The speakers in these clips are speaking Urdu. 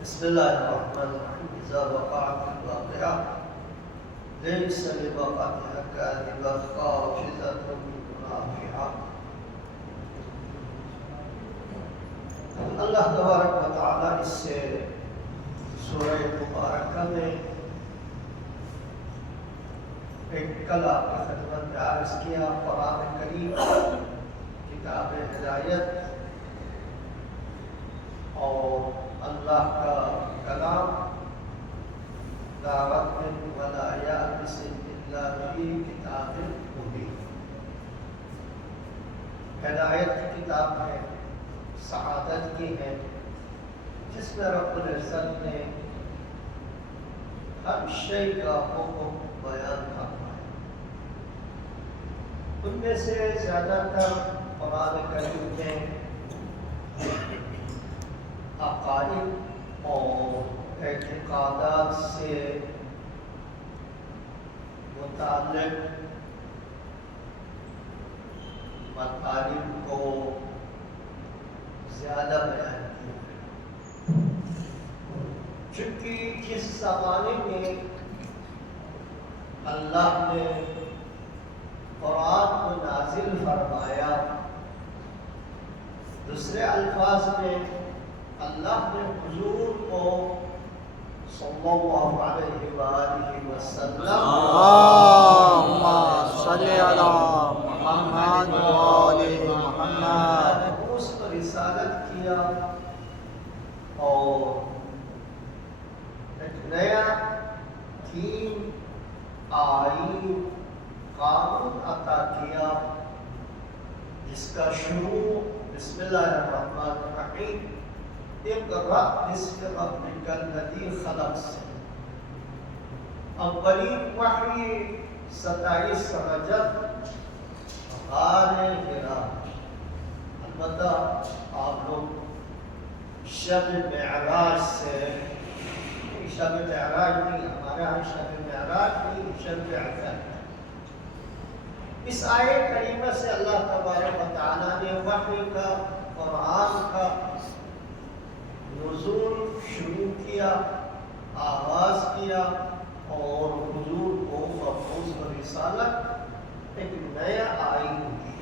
بسم الله الرحمن الرحيم. إذا وقعت الواقعة ليس لوقعتها كاذبة خافضة رافعة. اللہ تبارک و تعالیٰ اس سے سورہ مبارکہ میں ایک کلا کی خدمت میں عرض کیا. قرآن کریم کتاب ہدایت اور اللہ کا کلام دعوت میں ولا یأبس الا فی کتاب مبین. ہدایت کی کتاب ہے، سعادت کی ہے، جس میں رب العزت نے ہر شے کا حکم بیان فرمایا. ان میں سے زیادہ تر قرآن کریم میں عقائد اور اعتقادات سے متعلق مطالب کو زیادہ بیان کیا ہے، چونکہ جس زمانے میں اللہ نے قرآن کو نازل فرمایا، دوسرے الفاظ میں اللہ نے حضور کو صلی اللہ علیہ وآلہ وسلم اللہم صلی علی محمد وآل محمد اس پر رسالت کیا اور ایک نیا دین، آئین، قانون عطا کیا، جس کا شروع بسم اللہ الرحمن الرحیم اقرأ باسم ربک الذی خلق سے. اولین وحی 27 رجب غار حرا. البتہ آپ لوگ شب معراج سے، شب معراج نہیں، ہمارے یہاں شب معراج نہیں، شب معراج. اس آیت کریمہ سے اللہ تبارک و تعالیٰ نے وحی کا، قرآن کا نزول شروع کیا، آغاز کیا، اور حضور کو مبعوث و رسالت ایک نیا آئین دی.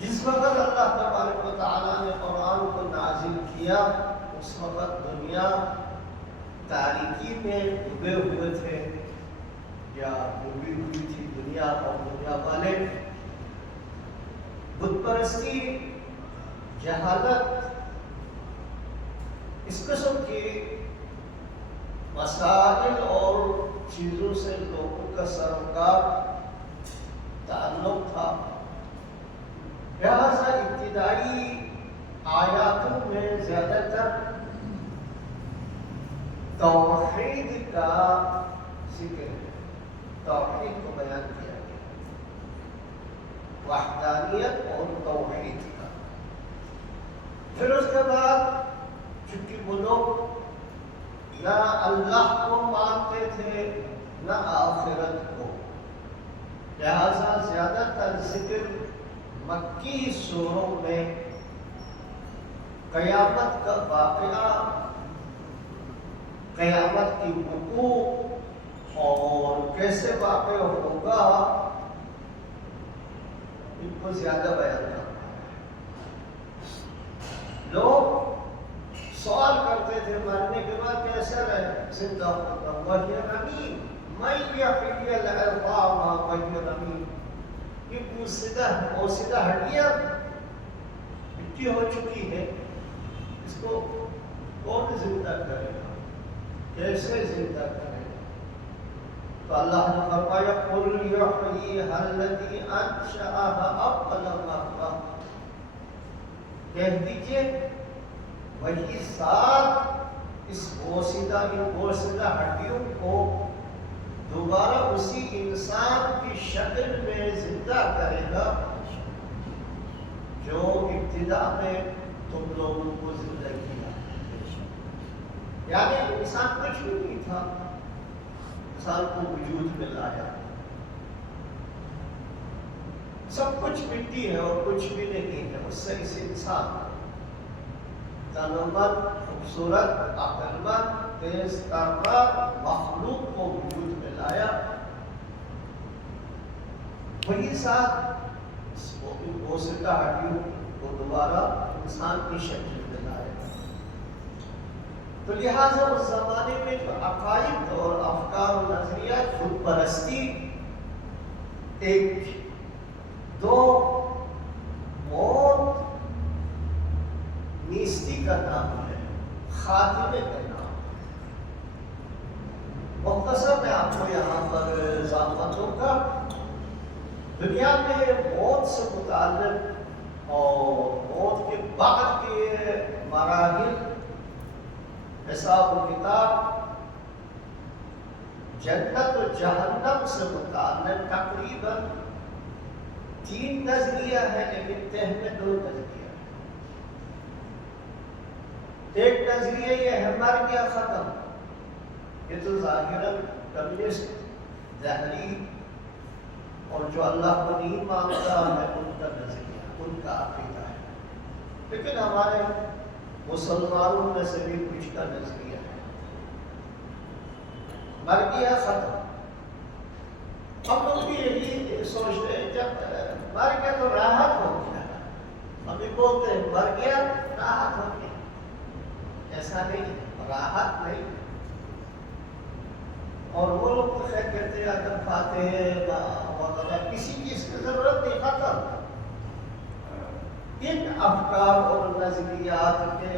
جس وقت اللہ تبارک و تعالیٰ نے قرآن کو نازل کیا، اس وقت دنیا تاریکی میں ڈوبے ہوئے تھے، یا ڈوبی ہوئی تھی دنیا اور دنیا والے. بت پرستی، جہالت، اس قسم کی مسائل اور چیزوں سے لوگوں کا سروکار تعلق تھا. لہذا ابتدائی آیاتوں میں زیادہ تر توحید کا ذکر ہے، توحید کو بیان کیا گیا، وحدانیت اور توحید کا. پھر اس کے بعد چونکہ وہ لوگ نہ اللہ کو مانتے تھے نہ آخرت کو، لہذا زیادہ تر ذکر مکی سوروں میں قیامت کا واقعہ، قیامت کی وقوع اور کیسے واقع ہوگا، ان کو زیادہ بیان کرنا ہے. لوگ سوال کرتے تھے مرنے کے بعد کیسے رہے، زندہ ہوگا. وہی رمیم من یحیی العظام وہی رمیم. یہ پوسیدہ ہڈیاں مٹی ہو چکی ہے، اس کو کون زندہ کرے گا، کیسے زندہ کرے گا؟ تو اللہ نے فرمایا قل یحییھا الذی انشأھا اول مرہ. کہہ دیجئے وہی ذات ان بوسیدہ ہڈیوں کو دوبارہ اسی انسان کی شکل میں زندہ کرے گا جو ابتدا میں تم لوگوں کو زندہ کیا. یعنی انسان کچھ بھی نہیں تھا، انسان کو وجود میں لایا. سب کچھ مٹی ہے اور کچھ بھی نہیں ہے، اس سے اس انسان تن و من خوبصورت عقل مند تیز ترقہ مخلوق کو وجود میں لایا، وہی ساتھ وہ سکہ ہڈیوں کو دوبارہ انسان کی شکل میں لایا۔ تو لہٰذا اس زمانے میں جو عقائد اور افکار و نظریات، خود پرستی ایک دو، موت نیستی کا نام ہے، خاتمے کا نام ہے۔ مختصر میں آپ کو یہاں پر اضافہ دوں گا، دنیا میں موت سے متعلق اور موت کے بعد کے مراحل، حساب و کتاب، جنت و جہنم سے متعلق تقریباً 3 نظریہ ہے، لیکن تہ میں 2 نظریہ ہے۔ ایک نظریہ یہ ہے مر گیا ختم، یہ تو ظاہراً کمیونسٹ ظاہری اور جو اللہ کو نہیں مانتا ہے ان کا نظریہ، ان کا عقیدہ ہے، لیکن ہمارے مسلمانوں میں سے بھی کچھ کا نظریہ ہے مر گیا ختم۔ ہم لوگ بھی یہی سوچتے ہیں جب مر گیا تو راحت ہو گیا، ہم بھی بولتے ہیں مر گیا راحت ہو گیا، ایسا نہیں، راحت نہیں۔ اور وہ لوگ تو خیر کہتے ہیں اگر فاتح وغیرہ کسی چیز کی ضرورت نہیں، ختم۔ ان افکار اور نظریات کے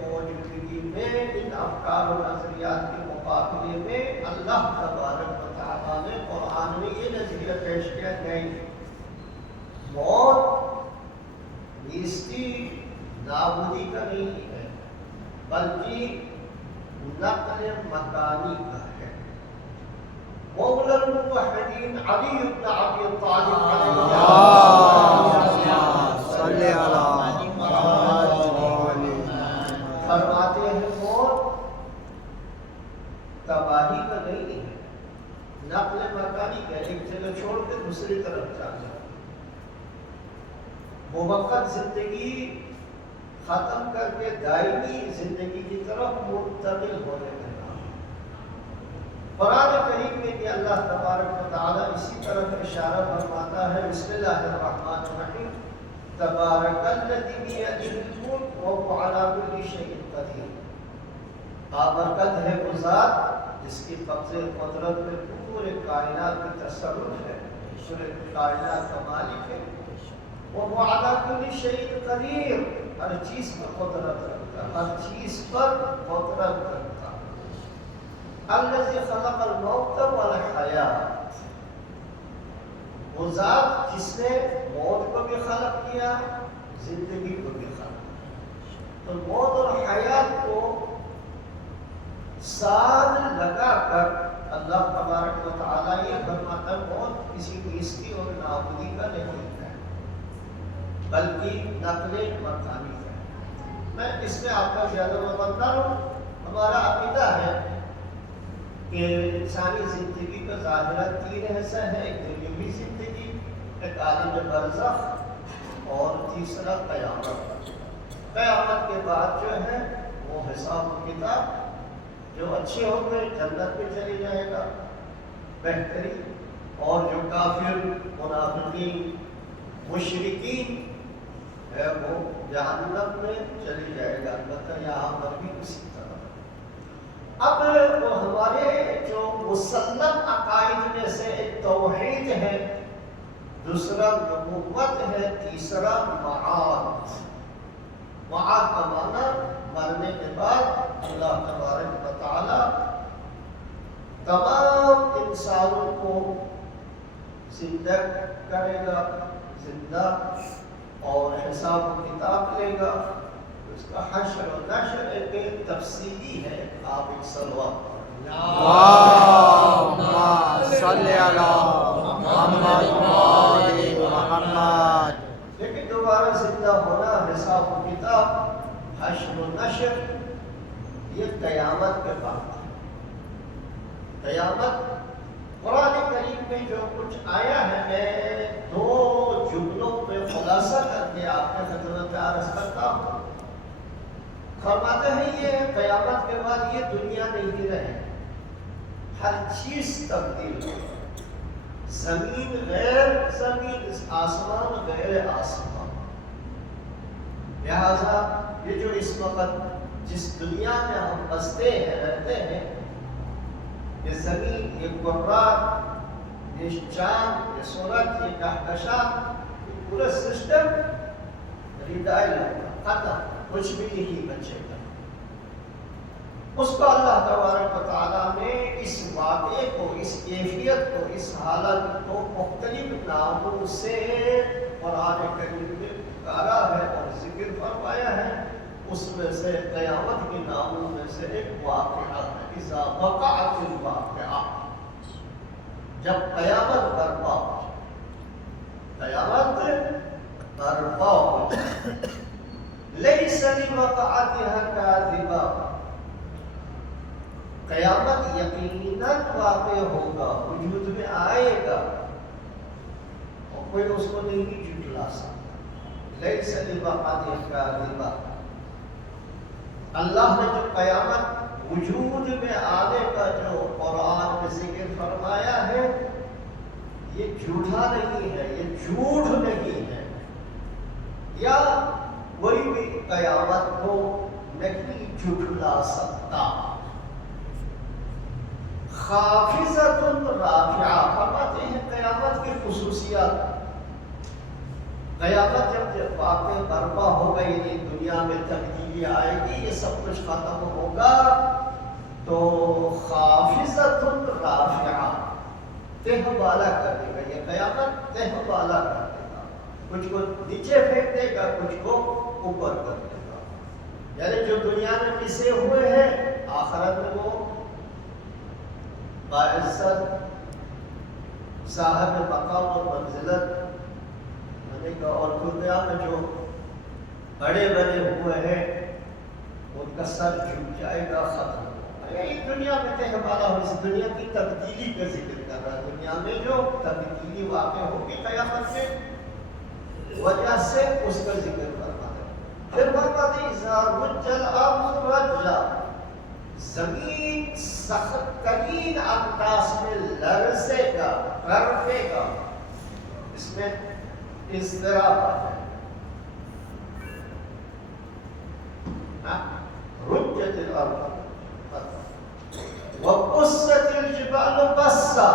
موجودگی میں، ان افکار اور نظریات کے مقابلے میں اللہ تبارک و تعالیٰ نے قرآن میں یہ نظریہ پیش کیا کہ موت نیستی نابودی کا نہیں ہے، بلکہ نقل مکانی کا ہے۔ مولا الموحدین علی بن ابی طالب علیہ صلی اللہ فرماتے ہیں موت تباہی کا نہیں ہے، نقل مکانی کا، ایک جگہ چھوڑ کے دوسری طرف جانا، موقت زندگی ختم کر کے دائمی زندگی کی طرف منتقل ہونے کا نام۔ قرآن کریم میں کہ اللہ تبارک و تعالیٰ اسی طرف اشارہ فرماتا ہے، بسم اللہ الرحمن الرحیم، تبارک الذی بیدہ الملک وہو علی کل شیء قدیر۔ بابرکت ہے وہ ذات جس کی قبضے قدرت میں پورے کائنات کی تصرف ہے، پورے کائنات کا مالک ہے، وہو علی کل شیء قدیر، ہر چیز پر قدرت رکھتا، ہر چیز پر قدرت رکھتا۔ الذی خلق الموت والحیات، وہ ذات جس نے موت کو بھی خلق کیا، زندگی کو بھی خلق کیا۔ تو موت اور حیات کو ساتھ لگا کر اللہ تبارک و تعالیٰ یہ فرماتا ہے موت کسی نیستی اور نابودی کا نہیں ہے، بلکہ نقل مکانی کا ہے۔ میں اس میں آپ کا زیادہ بتا رہا ہوں، ہمارا عقیدہ ہے کہ انسانی زندگی کا ظاہرہ 3 حصہ ہے، ایک دنیوی زندگی، ایک عالم برزخ، اور تیسرا قیامت۔ قیامت کے بعد جو ہے وہ حساب و کتاب، جو اچھے ہوں گے جنت میں چلے جائے گا بہترین، اور جو کافر منافقین مشرکین ہے وہ جہنم میں چلی جائے گا، البتہ یہاں پر بھی اسی طرح۔ اب وہ ہمارے جو مسلم عقائد میں سے ایک توحید ہے، دوسرا نبوت ہے، تیسرا معاد۔ معاد کا معنی مرنے کے بعد اللہ تبارک و تعالی تمام انسانوں کو زندہ کرے گا، زندہ، اور حساب و کتاب لے گا، اس کا حشر و نشر ایک تفصیلی ہے۔ آپ ایک صلوات پڑھیں، اللہم صلی علی محمد وآل محمد۔ لیکن دوبارہ زندہ ہونا، حساب و کتاب، حشر و نشر، یہ قیامت کے بعد ہے۔ قیامت قرآن کریم میں جو کچھ آیا ہے، میں 2 جملوں میں خلاصہ کر کے آپ کے خدمت عرض کرتا ہوں۔ فرماتے ہیں یہ قیامت کے بعد یہ دنیا نہیں رہے، ہر چیز تبدیل ہو، زمین غیر زمین، آسمان غیر آسمان۔ لہذا یہ جو اس وقت جس دنیا میں ہم بستے ہیں رہتے ہیں، یہ زمین، یہ کرات، یہ چاند، یہ سورج، یہ کہکشاں، یہ پورا سسٹم ریڈائل ہوگا، ختم، کچھ بھی نہیں بچے گا۔ اس کو اللہ تبارک و تعالیٰ نے اس واقعے کو، اس کیفیت کو، اس حالت کو مختلف ناموں سے قرآن کریم میں پکارا ہے اور ذکر فرمایا ہے۔ اس میں سے قیامت کے ناموں میں سے ایک واقعہ ہے، اذا وقعت الواقعہ، جب قیامت برپا ہو جائے، قیامت برپا ہو جائے۔ لیس لوقعتها کاذبہ، قیامت یقیناً واقع ہوگا، وجود میں آئے گا اور کوئی اس کو نہیں جھٹلا سکتا۔ لیس لوقعتها کاذبہ، اللہ نے جو قیامت وجود میں آنے کا جو قرآن میں ذکر فرمایا ہے، یہ جھوٹا نہیں ہے، یہ جھوٹ نہیں ہے، یا کوئی بھی قیامت کو نہیں جھٹلا سکتا۔ خافضۃ رافعہ، فرماتے ہیں قیامت کی خصوصیات، قیامت جب واقع برپا ہوگا، یعنی دنیا میں تبدیلی آئے گی، یہ سب کچھ ختم ہوگا، تو خافضۃ رافعہ، تہ بالا کر دے گا، یہ قیامت تہ بالا کر دے گا، کچھ کو نیچے پھینک دے گا، کچھ کو اوپر کر دے گا۔ یعنی جو دنیا میں پسے ہوئے ہیں، آخرت میں وہ باعزت صاحب مقام اور منزلت اور دنیا میں جو بڑے بڑے ہوئے ہیں، ان کا سر جھک جائے گا، ختم ہوگا۔ یہ دنیا میں تہ بالا ہو، اس دنیا کی تبدیلی کا ذکر کر رہا ہے، دنیا میں جو تبدیلی واقع ہوگی قیامت کے وجہ سے اس کا ذکر کرنا ہے۔ پھر فرماتے ہیں اذا رج الارض رجا، زمین سخت ترین انداز میں لرزے گا، رڑے گا، اس میں اضطراب آ جائے گا۔ رجت الارض وبست الجبال بسا،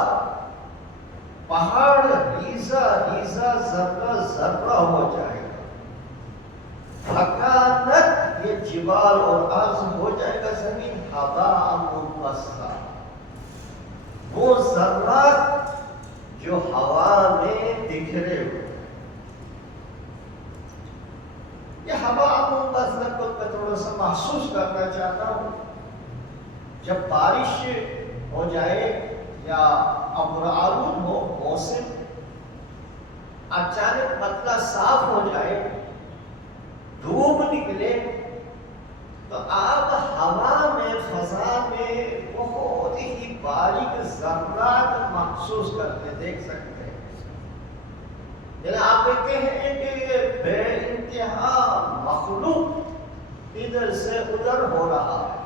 پہاڑ ریزہ ریزہ، ذرہ ذرہ ہو جائے گا۔ فکانت، یہ جبال اور ارض ہو جائے گا زمین ہباء منبثا، وہ ذرات جو ہوا میں بکھرے ہوئے۔ یہ ہباء منبثا کو میں تھوڑا سا محسوس کرنا چاہتا ہوں۔ جب بارش ہو جائے یا ابر آلود ہو، موسم اچانک مطلع صاف ہو جائے، دھوپ نکلے، تو آپ ہوا میں، فضا میں بہت ہی باریک ذرات محسوس کرتے، دیکھ سکتے ہیں۔ یعنی آپ دیکھتے ہیں کہ یہ بے انتہا مخلوق ادھر سے ادھر ہو رہا ہے۔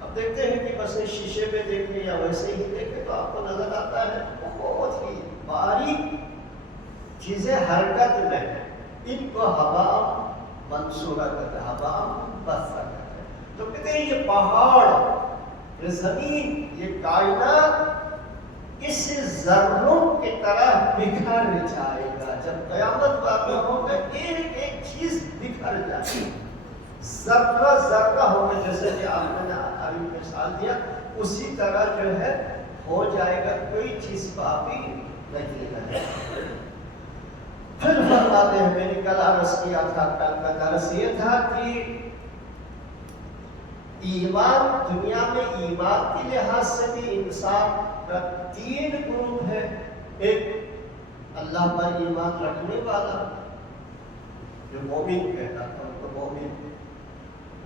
اب دیکھتے ہیں کہ بس شیشے پہ دیکھیں یا ویسے ہی دیکھیں تو آپ کو نظر آتا ہے بہت ہی باریک چیزیں حرکت میں ہیں، ان کو ہوا منصورہ کہتے ہیں، ہوا منبثہ کہتے ہیں۔ تو کہتے ہیں یہ پہاڑ، یہ زمین، یہ کائنات اس ذروں کی طرح بکھر جائے گا۔ جب قیامت واقع ہوگا، ایک ایک چیز بکھر جائے گی، ذرہ ذرہ ہوگا، جیسے کہ آپ نے ابھی مثال دیا، اسی طرح جو ہے ہو جائے گا، کوئی چیز باقی نہیں رہے۔ پھر فرماتے ہیں، میں نے کل عرض کیا تھا، کل کا درس یہ تھا کہ ایمان، دنیا میں ایمان کے لحاظ سے بھی انسان کا 3 گروپ ہے۔ ایک اللہ پر ایمان رکھنے والا، جو مومن کہتا تھا ان کو مومن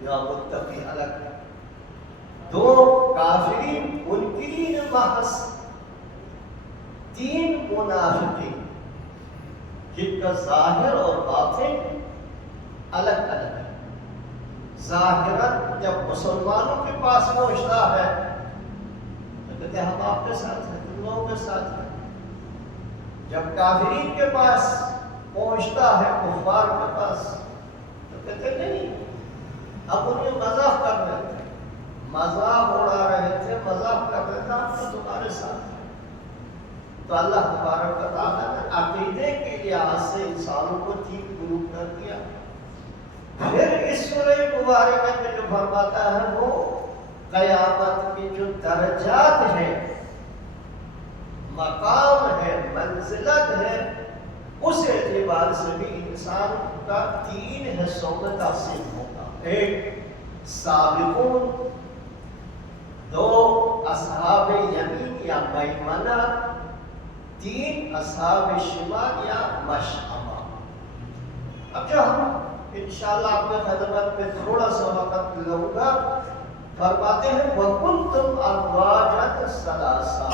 یا متقی الگ۔ 2 کافرین منکرین محض، 3 منافقین جن کا ظاہر اور باطن الگ الگ ہے۔ ظاہراً جب مسلمانوں کے پاس پہنچتا ہے تو کہتے ہیں ہم آپ کے ساتھ ہیں، تم لوگوں کے ساتھ ہیں۔ جب کافرین کے پاس پہنچتا ہے، کفار کے پاس، تو کہتے نہیں، اب انہیں مذاق کر رہے تھے، مذاق اڑا رہے تھے، مذاق کر رہے تھے، آپ تو تمہارے ساتھ ہیں۔ تو اللہ تبارک و تعالیٰ نے عقیدے کے لحاظ سے انسانوں کو 3 گروپ کر دیا۔ پھر اس سورہ مبارکہ میں جو فرماتا ہے وہ قیامت کے جو درجات ہیں، مقام ہے، منزلت ہے، اس اعتبار سے بھی انسان کا 3 حصوں میں تقسیم ہوگا۔ 1 سابقون، 2 اصحاب یمین یا میمنہ، 3 اصحاب شمال یا مشأمہ۔ اب جو ہم انشاءاللہ اپنے خدمت میں تھوڑا سا وقت لوں گا، فرماتے ہیں وَكُنْتُمْ أَزْوَاجًا ثَلَاثًا،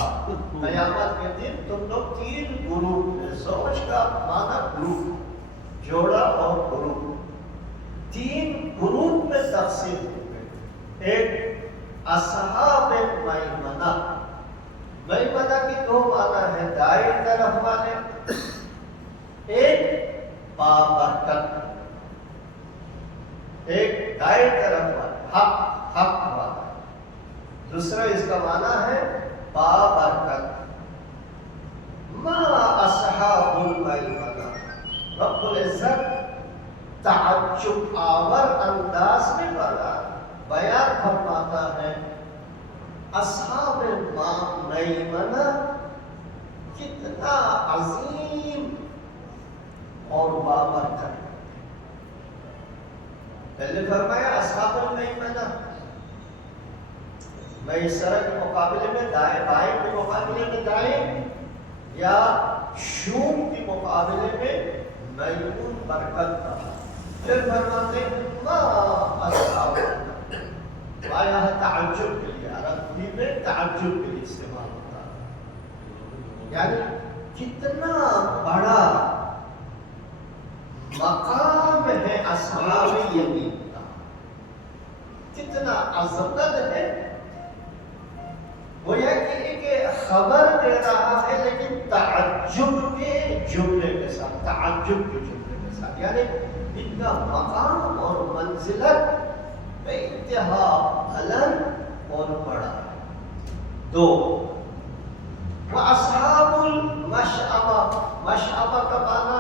قیامت کے دن تم لوگ 3 گروپ میں، زوج کا معنی گروپ، جوڑا اور گروپ، 3 گروپ میں تقسیم ہوئے۔ 1 اصحاب میمنہ، میمنہ کی 2 معنی ہے، دائیں طرف والے، ایک بابرکت، ایک دائیں طرف والا، حق والا، دوسرا اس کا معنی ہے بابرکت۔ ما اصحاب المیمنہ، رب العزت تعجب آور انداز میں بیان فرماتا ہے اصحاب میمنہ کتنا عظیم اور بابرکت۔ پہلے فرمایا اصحاب المیمنہ، میسرہ کے مقابلے میں دائیں، بائیں کے مقابلے میں دائیں، یا شوم کے مقابلے میں میمون برکت کا۔ پھر فرماتے ہیں ما اصحاب المیمنہ، آیا ہے تعجب کے لیے، عربی میں تعجب کے لیے استعمال ہوتا ہے، یعنی کتنا بڑا مقام ہے اصحاب یمین کا، کتنا عظمت ہے۔ وہ یہ کہ ایک خبر دے رہا ہے لیکن تعجب کے جملے کے ساتھ، تعجب کے جملے کے ساتھ، یعنی ان کا مقام اور منزلت بے انتہا بلند اور بڑا ہے۔ 2 وَأَصْحَابُ الْمَشْأَمَةِ، مشأمہ کا معنی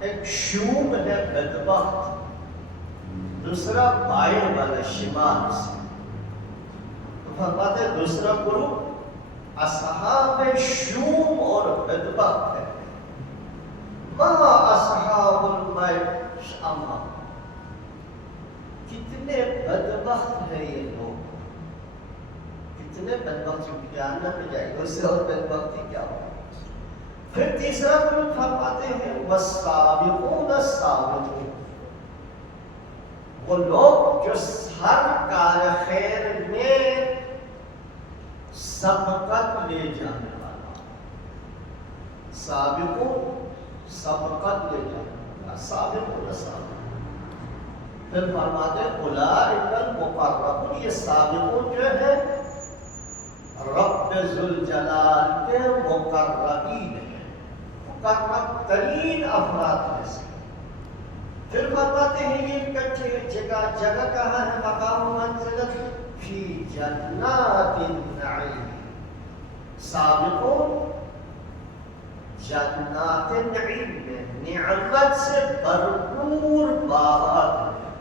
ایک شوم ہے، بدبخت، دوسرا بائیں والا شمال سے۔ تو فرماتے دوسرا گروپ اصحاب شوم اور بدبخت ہے۔ ما اصحاب المیمنہ، کتنے بدبخت ہیں یہ لوگ، کتنے بدبخت، جو جاننا پہ جائے گا اس سے اور بدبختی کیا ہو۔ پھر تیسرا گروپ فرماتے ہیں والسابقون السابقون، وہ لوگ جو ہر کار خیر میں سبقت لے جانے والا، سابقون سبقت لے جانے والا، سابقون السابقون۔ پھر فرماتے ہیں اولئک المقربون، یہ سابقون جو ہے رب ذوالجلال کے مقربین ہیں، مقرب ترین افراد میں سے۔ پھر فرماتے ہیں یہ جگہ کہاں ہے، مقام منزلت فی جنات النعیم، سابقون جنات النعیم میں نعمت سے بھرپور باغات ہیں۔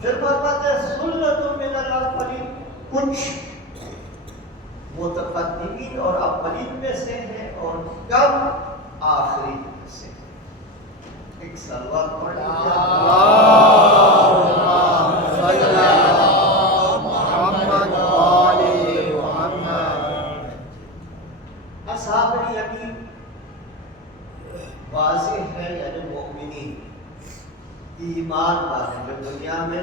پھر فرماتے ہیں سلۃ من الاولین، کچھ متقدمین اور اولین میں سے ہیں اور کم آخری میں سے۔ ایک سلوات پڑھیں اصحاب الیمین واضح ہے، یعنی مومنین، ایمان والے جو دنیا میں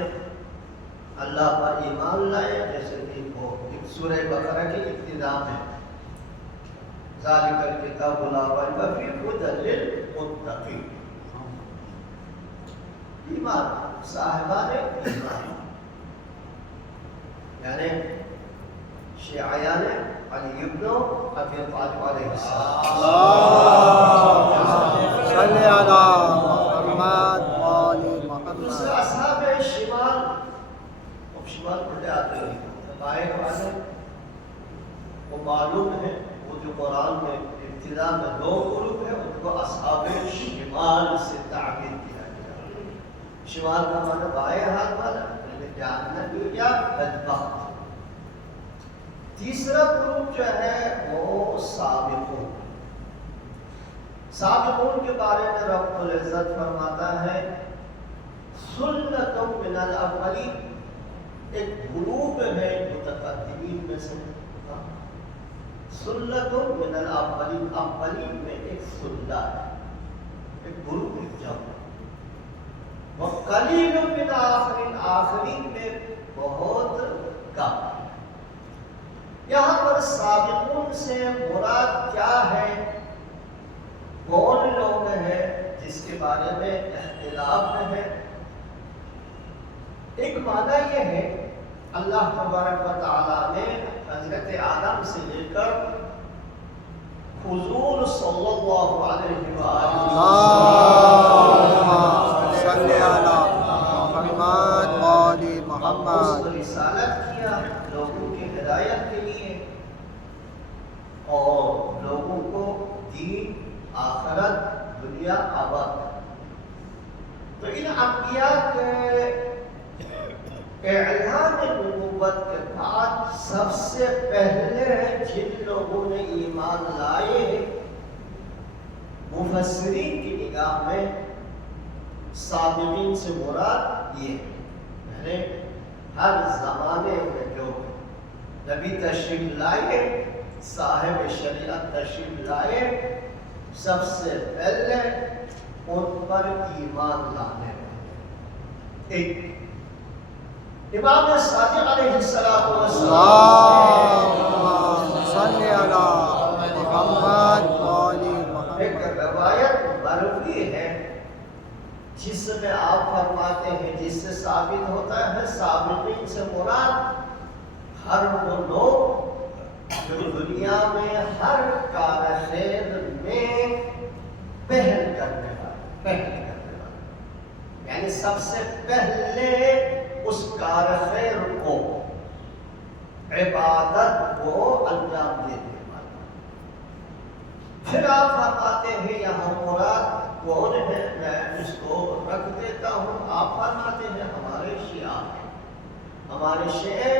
اللہ پر ایمان لائے، جیسے کہ وہ سورہ بقرہ کی ابتدا میں ذالک الکتاب لا ریب فیہ ھدی للمتقین، ایمان صاحبان ایمان، یعنی شیعیان علی ابن ابی طالب علیہ السلام. صلی علی محمد و آل محمد. دوسرے اصحاب شمال، اب شمال پڑھتے آتے ہیں بائیں والے، وہ معلوم ہے، وہ جو قرآن میں ابتدا میں 2 گروپ ہے ان کو اصحاب شمال سے تعبیر کیا گیا. شمال کا معنی بائیں ہاتھ والا، جہنمی یا بدبخت. تیسرا گروپ جو ہے وہ سابقون. سابقون کے بارے میں رب العزت فرماتا ہے سنت من الاولین، ایک گروپ ہے متقدمین میں سے. سنت من الاولین، اولین میں ایک سنت ہے، ایک گروپ، ایک جمع. وقلیل من آخرین، آخرین میں بہت کم. یہاں پر سابقون سے مراد کیا ہے، کون لوگ ہیں جس کے بارے میں اختلاف ہے. ایک معنی یہ ہے اللہ تبارک و تعالیٰ نے حضرت آدم سے لے کر حضور صلی اللہ علیہ وآلہ صلی علی محمد و آل محمد رسالت کیا لوگوں کی ہدایت کے لیے اور لوگوں کو دین، آخرت، دنیا آباد. تو ان انبیاء کے اعلان نبوت کے بعد سب سے پہلے جن لوگوں نے ایمان لائے، مفسرین کی نگاہ میں سابقین سے مراد یہ ہے، ہر زمانے میں جو نبی تشریف لائے، صاحب شریعت تشریف لائے، سب سے پہلے ان پر ایمان لانے والے. ایک امام صادق علیہ السلام صلی علی محمد و آل محمد. ایک روایت مروی ہے جس میں آپ فرماتے ہیں، جس سے ثابت ہوتا ہے سابقین سے مراد ہر وہ لوگ جو دنیا میں ہر کار خیر میں پہل کرنے والے، یعنی سب سے پہلے اس کار خیر کو، عبادت کو انجام دینے والا. پھر آپ فرماتے ہیں یہاں مراد کون ہے، میں اس کو رکھ دیتا ہوں. آپ فرماتے ہیں ہمارے شیعہ ہیں. ہمارے شیعہ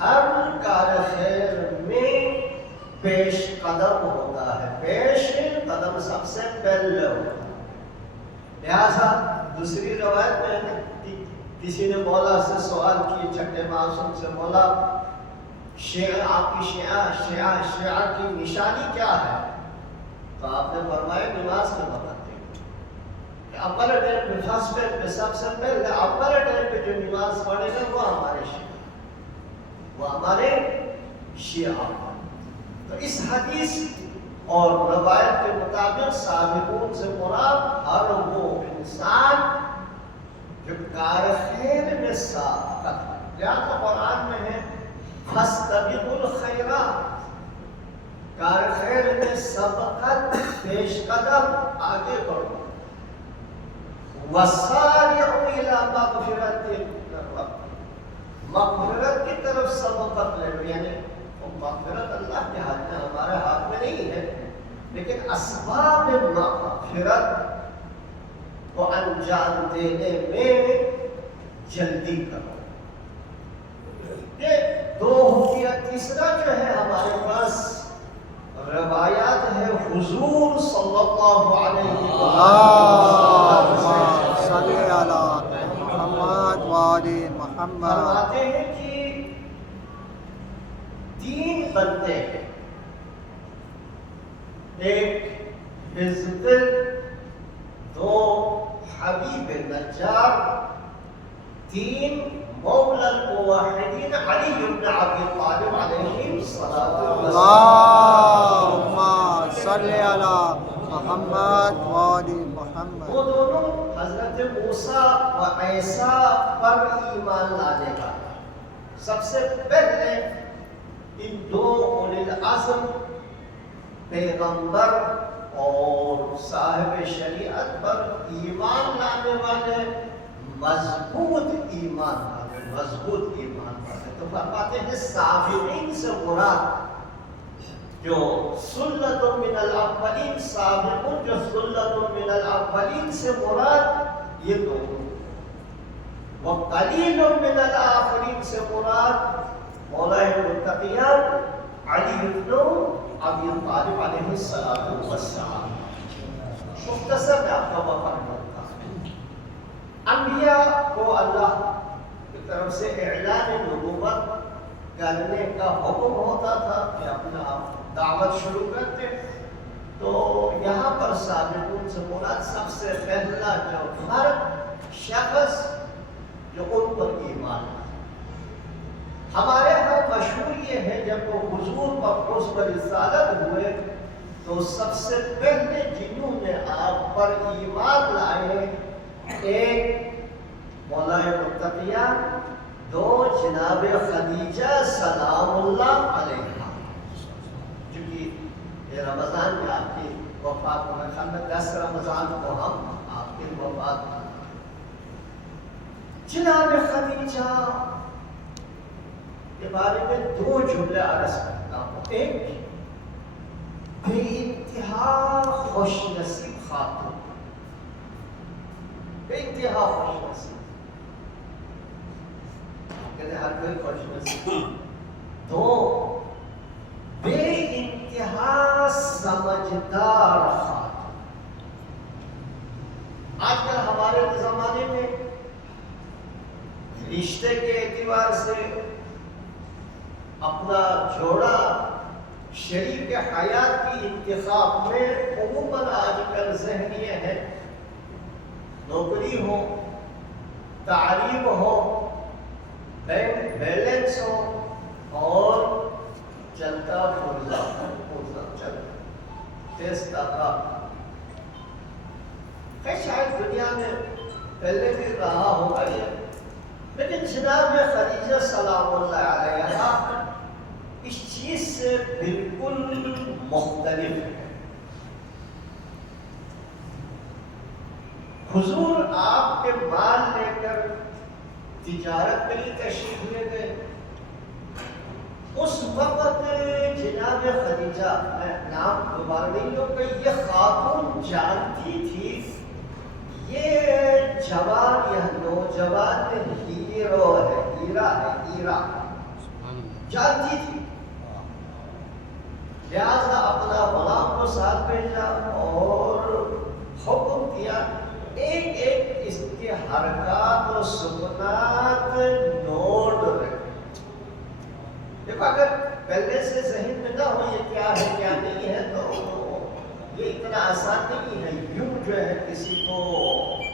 ہر کار خیر میں پیش قدم ہوتا ہے، پیش قدم سب سے پہلے ہوتا ہے. لہذا دوسری روایت میں کسی نے مولا سے سوال کی، چھٹے معصوم سے، مولا شیعہ، آپ کی شیعہ کی نشانی کیا ہے؟ تو آپ نے فرمایا نماز کے وقت کہ اول ٹائم پہ، فرسٹ ٹائم پہ، سب سے پہلے اول ٹائم پہ جو نماز پڑھے گا وہ ہمارے شیعہ. تو اس حدیث اور روایت کے مطابق سابقون سے مراد ہر وہ انسان جو کار خیر میں سابقت ہے. لہذا قرآن میں ہے فاستبقوا الخیرات، کار خیر میں سبقت، پیش قدم، آگے بڑھو. وسارعوا الی مغفرۃ من ربکم، مغفرت کی طرف سبقت لے لو. یعنی مغفرت اللہ کے ہاتھ میں، ہمارے ہاتھ میں نہیں ہے، لیکن اسباب مغفرت کو انجام دینے میں جلدی کرو. یہ 2 ہوگیا. تیسرا جو ہے ہمارے پاس روایات ہے حضور صلی اللہ علیہ وسلم صلی علی محمد و آل محمد. فرماتے ہیں کہ 3 بندے ہیں، ایک حزقیل، 2 حبیب نجار، 3 مولا الموحدین علی بن ابی طالب علیہ الصلوۃ اللہم صلی علی محمد و آل محمد. وہ دونوں حضرت موسیٰ و ایسا پر ایمان لانے والا. سب سے پہلے ان دو اولي العزم پیغمبر اور صاحب شریعت پر ایمان لانے والے مضبوط ایمان والے تو فرماتے ہیں سابقین سے مراد جو سلت من الاولین، سابقون جو سلت من الاولین سے مراد یہ دونوں، وقلیل من الاخرین سے مراد مولا متقیان علی بن ابی طالب علیہ السلام. مختصر میں آپ کا وفرماتا انبیاء کو اللہ کی طرف سے اعلان نبوت کرنے کا حکم ہوتا تھا کہ اپنا دعوت شروع کرتے. تو یہاں پر سابقون سے مراد سب سے پہلا جو فرد شخص جو ان پر ایمان لایا. ہمارے ہاں مشہور یہ ہے جب وہ حضور مبعوث پر رسالت ہوئے تو سب سے پہلے جنہوں نے آپ پر ایمان لائے ایک مولا متقیہ، دو جناب خدیجہ سلام اللہ علیہا. چونکہ یہ رمضان میں آپ کی وفات کو میں خیال میں 10 رمضان کو ہم آپ کی وفات جناب خدیجہ کے بارے میں دو جملے عرض کرتا ہوں. ایک بے انتہا خوش نصیب خاتون، بے انتہا خوش نصیب، کہتے ہیں ہر کوئی خوش نصیب. دو بے انتہا سمجھدار خاتون. آج کل ہمارے زمانے میں رشتے کے اعتبار سے اپنا جوڑا شریک حیات کی انتخاب میں عموماً آج کل ذہن یہ ہے نوکری ہو، تعلیم ہو، بینک بیلنس ہو اور چلتا پھرتا چلتا کا. شاید دنیا میں پہلے بھی رہا ہوگا یہ، لیکن جناب خدیجہ سلام اللہ علیہا اس چیز سے بالکل مختلف ہے. حضور آپ کے مال لے کر تجارت کے لیے تشریف لے گئے. اس وقت جناب خدیجہ، میں نام دوبارہ نہیں لوں کہ یہ خاتون جانتی تھی یہ جوان یا نوجوان ہیرو ہے، ہیرا جانتی تھی. لہذا اپنا غلام کو ساتھ بھیجا اور حکم دیا ایک ایک اس کے حرکات و سکنات نوٹ رکھیں. دیکھو اگر پہلے سے ذہن میں نہ ہو یہ کیا ہے کیا نہیں ہے تو یہ اتنا آسان نہیں ہے یوں جو ہے کسی کو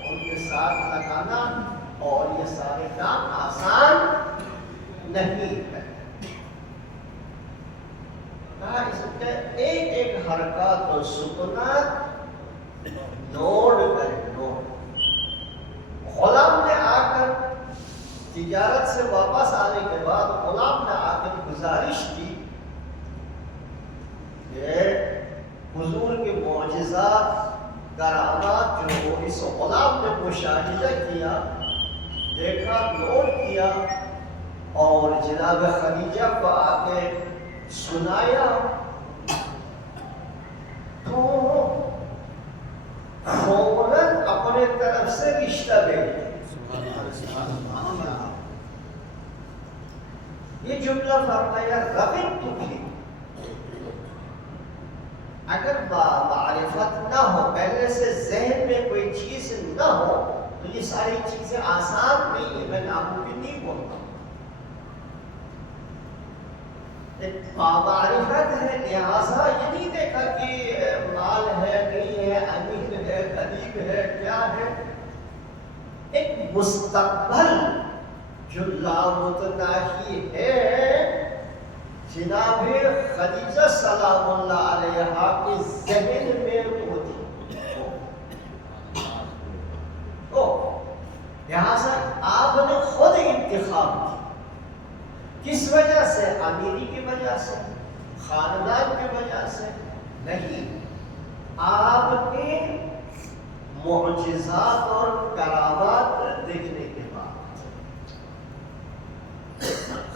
ان کے ساتھ لگانا، اور یہ سارے کام آسان نہیں ہے. کہا اس کے ایک ایک حرکات اور سکنات نوٹ کریں. غلام نے آ کر تجارت سے واپس آنے کے بعد غلام نے آ کر گزارش کی کہ حضور کے معجزات کرامات جو اس غلام نے مشاہدہ کیا، دیکھا، نوٹ کیا اور جناب خدیجہ کو آ کے سنایا، تو فوراً اپنے طرف سے رشتہ بھیجا. یہ جملہ فرمایا رغبت فی. اگر معرفت نہ ہو، پہلے سے ذہن میں کوئی چیز نہ ہو تو یہ ساری چیزیں آسان نہیں ہیں. میں ناممکن نہیں بولتا، معرفت ہے. لہٰذا یہ نہیں دیکھا کہ مال ہے نہیں ہے، امیر ہے غریب ہے کیا ہے. ایک مستقبل جو لامتناہی ہے جناب خدیجہ سلام اللہ علیہا کے ذہن میں ہوتی. لہٰذا آپ نے خود انتخاب کی. کس وجہ سے؟ امیری کی وجہ سے، خاندان کی وجہ سے نہیں، آپ کے معجزات اور کرامات دیکھنے کے بعد.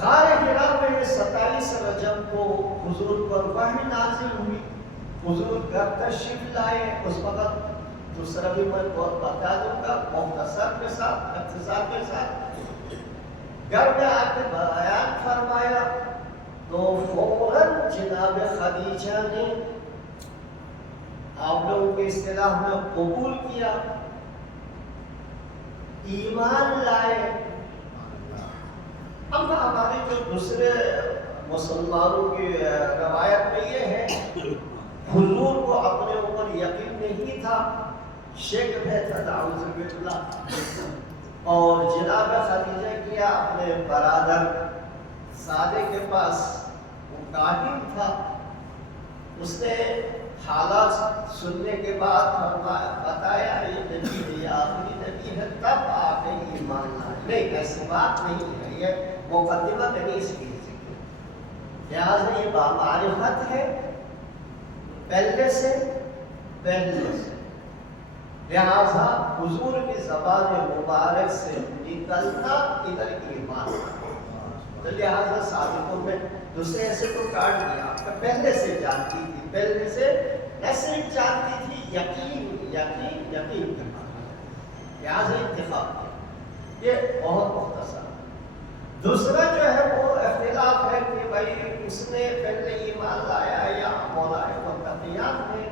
غار حرا میں 27 رجب کو حضور پر وحی نازل ہوئی. حضور گھر تشریف لائے. اس وقت دوسرا بھی میں بہت بتا دوں گا مختصر کے ساتھ، اختصار کے ساتھ. گھر میں آ کے بیان فرمایا تو فوراً جناب خدیجہ نے آپ لوگوں کے اصطلاح میں قبول کیا، ایمان لائے. اب ہمارے جو دوسرے مسلمانوں کی روایت میں یہ ہے حضور کو اپنے اوپر یقین نہیں تھا، شک میں تھا، تعوذ باللہ. اور جناب خدیجہ کیا اپنے برادر سادے کے پاس، وہ کاہن تھا. اس نے حالات سننے کے بعد بتایا یہ نبی ہے، یہ آخری نبی ہے، تب آپ نے ایمان لائے. نہیں، ایسی بات نہیں ہے، یہ مقدمہ میں نہیں اس کی ذکر. لہٰذا یہ بامعرفت ہے پہلے سے. لہٰذا حضور کی زبان مبارک سے نکلنا ادھر ایمان. تو لہٰذا سابقوں میں دوسرے ایسے کو کاٹ دیا، پہلے سے جانتی تھی، پہلے سے ایسے جانتی تھی، یقین یقین یقین کے بعد لہٰذا انتخاب کیا. یہ بہت مختصر. دوسرا جو ہے وہ اختلاف ہے کہ بھائی اس نے پہلے ایمان لایا یا مولا متقیات نے.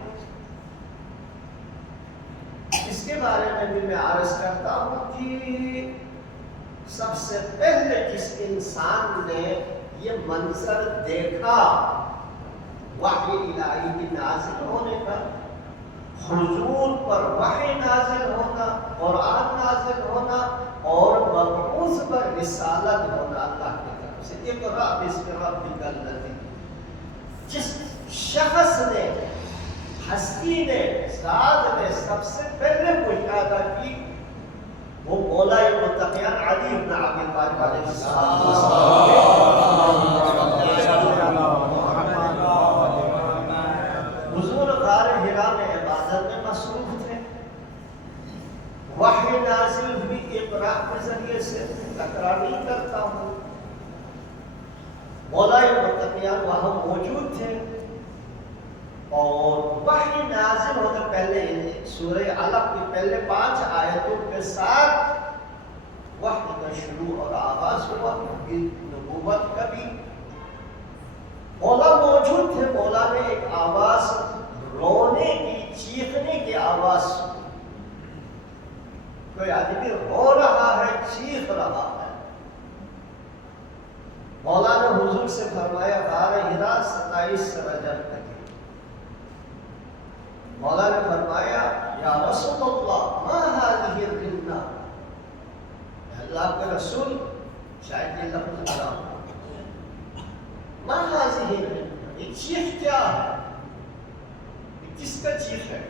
اس کے بارے میں بھی میں عرض کرتا ہوں کہ سب سے پہلے جس انسان نے یہ منظر دیکھا وحی الہی کی نازل ہونے کا، حضور پر وحی نازل ہونا، قرآن نازل ہونا اور مبعوث پر رسالت ہونا اللہ کی طرف سے، اقرأ باسم ربک الذی. جس شخص نے، ہستی نے، ذات نے سب سے پہلے مشاہدہ کی وہ مولا متقیان علی بن ابی طالب علیہ السلام. حضور غار حرا میں عبادت میں مصروف تھے. وحی نازل ہوئی اقرا کے ذریعے سے، تکرار نہیں کرتا ہوں. مولا متقیان وہاں موجود تھے اور وحی نازل ہونے پہلے سورہ علق کی پہلے 5 آیتوں کے ساتھ وحی کا شروع اور آغاز ہوا. نبوت کا بھی مولا موجود تھے. مولا نے ایک آواز، رونے کی، چیخنے کی آواز سنی. کوئی آدمی رو رہا ہے، چیخ رہا ہے. مولا نے حضور سے فرمایا غار حرا 27 رجب تک. مولا نے فرمایا یا رسول اللہ ما هذه الرنہ، اللہ کے رسول، شاید یہ لفظ حرام، ما هذه الرنہ، یہ چیخ کیا ہے، یہ کس کا چیخ ہے؟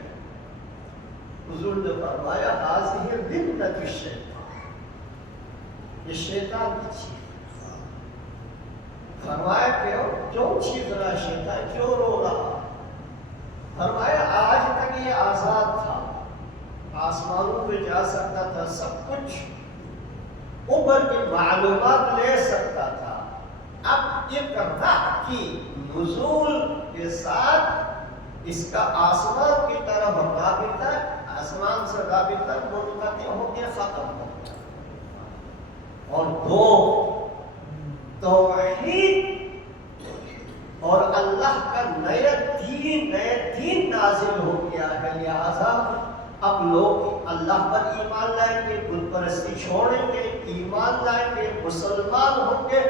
حضور نے فرمایا هذه الرنہ الشیطان، یہ شیطان کی چیخ. فرمایا کیوں چیخ رہا شیطان، کیوں رو رہا؟ فرمایا آج تک یہ آزاد تھا، آسمانوں پہ جا سکتا تھا، سب کچھ اوپر کی معلومات لے سکتا تھا. اب اقرأ کی نزول کے ساتھ اس کا آسمان کی طرف رابطہ، آسمان سے رابطہ منقطع ہو کے ختم ہو گیا. اور دو توحید اور اللہ کا نیا دین نازل ہو گیا ہے. لہذا اب لوگ اللہ پر ایمان لائیں گے، بت پرستی چھوڑیں گے، ایمان لائیں گے، مسلمان ہوں گے.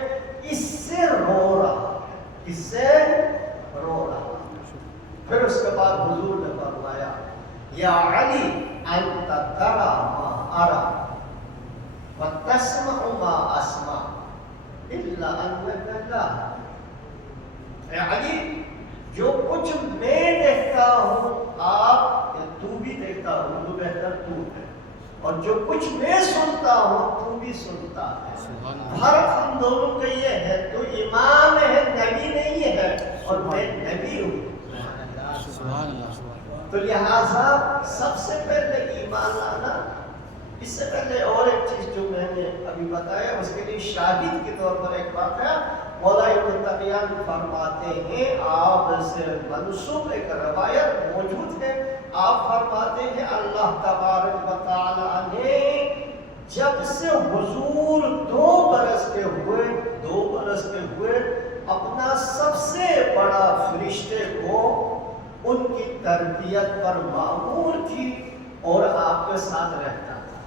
اس سے رو رہا ہے، اس سے رو رہا ہے. پھر اس کے بعد حضور نے فرمایا یا علی انت ترى ما ارى وتسمع ما اسمع الا انك لا. اے علی، جو کچھ میں دیکھتا ہوں آپ تو بھی دیکھتا ہوں، تو بہتر تو ہے. اور جو کچھ میں سنتا ہوں تو بھی سنتا ہے۔ فرق ہم دونوں کا یہ ہے، تو امام ہے نبی نہیں ہے، اور میں نبی ہوں۔ تو لہٰذا سب سے پہلے ایمان لانا، اس سے پہلے اور ایک چیز جو میں نے ابھی بتایا اس کے لیے شاہد کے طور پر ایک بات ہے، مولا ابن تقیان فرماتے ہیں، آپ سے منسوب ایک روایت موجود ہے، آپ فرماتے ہیں اللہ تبارک و تعالی نے جب سے حضور 2 برس کے ہوئے اپنا سب سے بڑا فرشتے کو ان کی تربیت پر مامور کی اور آپ کے ساتھ رہتا تھا،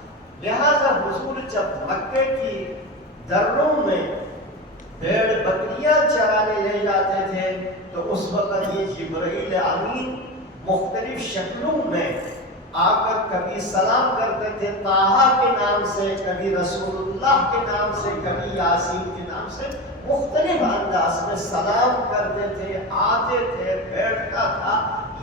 لہذا حضور جب مکے کی دروں میں بھیڑ بکریاں چرانے لے جاتے تھے تو اس وقت یہ جبرائیل امین مختلف شکلوں میں آ کر کبھی سلام کرتے تھے طٰہٰ کے نام سے، کبھی رسول اللہ کے نام سے، کبھی یاسین کے نام سے، مختلف انداز میں سلام کرتے تھے، آتے تھے، بیٹھتا تھا۔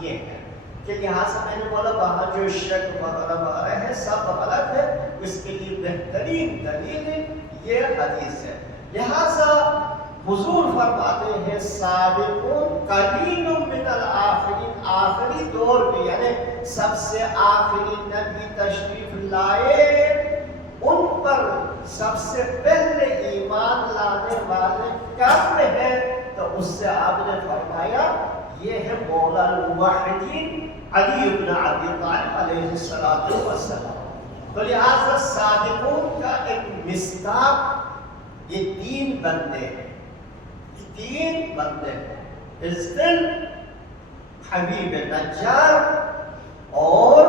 یہ ہے کہ لہٰذا میں نے بولا وہاں جو شک وغیرہ ہے سب غلط ہے، اس کے لیے بہترین دلیل یہ حدیث ہے۔ لہٰذا حضور فرماتے ہیں سابقون قلیل من الآخرین، آخری دور میں یعنی سب سے آخری نبی تشریف لائے ان پر سب سے پہلے ایمان لانے والے کم ہیں، تو اس سے آپ نے فرمایا یہ ہے مولا الموحدین علی بن ابی طالب علیہ السلام۔ تو لہٰذا سابقون کا ایک مصداق یہ 3 بندے ہیں، 3 بندے حزقل، حبیب نجار اور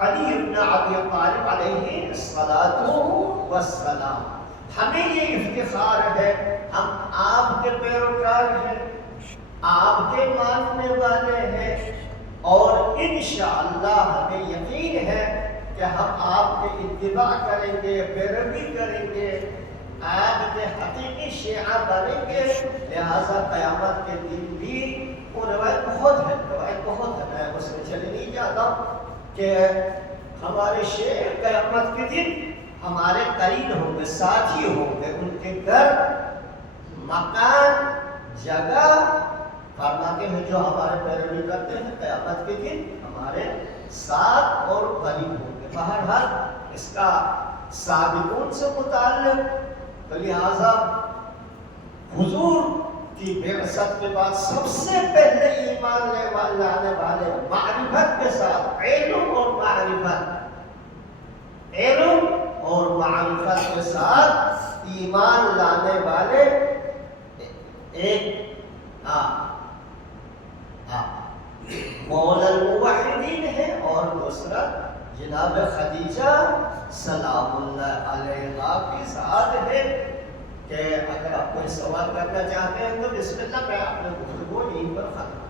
علی بن ابی طالب علیہ السلام۔ ہمیں یہ افتخار ہے، ہم آپ کے پیروکار ہیں، آپ کے ماننے والے ہیں، اور انشاءاللہ ہمیں یقین ہے کہ ہم آپ کے اتباع کریں گے، پیروی کریں گے، آپ کے حقیقی شیعہ بنیں گے۔ لہٰذا قیامت کے دن بھی وہ روایت بہت ہے، میں اس میں چلے نہیں جاتا کہ ہمارے شیعہ قیامت کے دن ہمارے قرین ہوں گے، ساتھی ہوں گے، ان کے گھر، مکان، جگہ فرماتے ہیں جو ہمارے پیروی کرتے ہیں قیامت کے دن ہمارے ساتھ اور قریب ہوں گے۔ بہرحال اس کا سابقون سے متعلق، تو لہٰذا حضور کی بعثت کے بعد سب سے پہلے ایمان لانے والے معرفت کے ساتھ، علم اور معرفت کے ساتھ ایمان لانے والے ایک مولا الموحدین ہے، اور دوسرا جناب خدیجہ سلام اللہ علیہا کی ذات ہے۔ کہ اگر آپ کوئی سوال کرنا چاہتے ہیں تو بسم اللہ، میں اپنے گفتگو یہیں پر ختم